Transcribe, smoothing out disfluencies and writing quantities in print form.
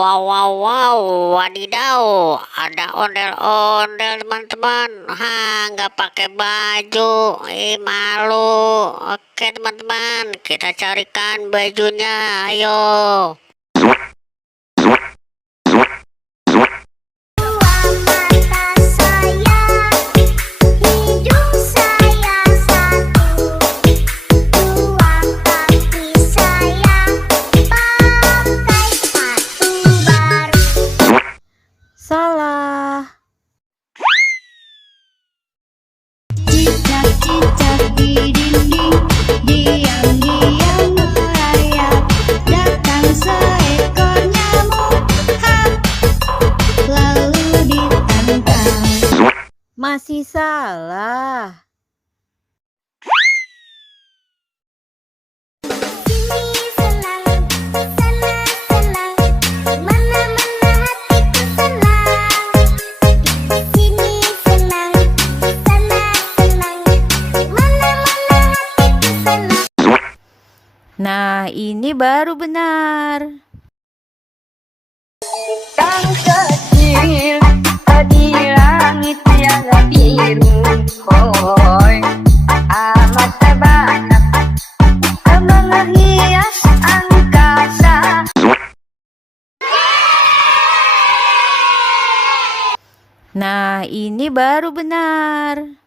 Wow, wow, wow, wadidaw, ada ondel-ondel teman-teman. Nggak pakai baju, malu. Oke teman-teman, kita carikan bajunya, ayo. Salah. Cicak-cicak di dinding, diam-diam merayap. Datang seekor nyamuk, hap, lalu ditangkap. Masih salah. Nah, ini baru benar. Sang kecil di langit yang biru, hoi amat banyak menghias angkasa. Nah, ini baru benar.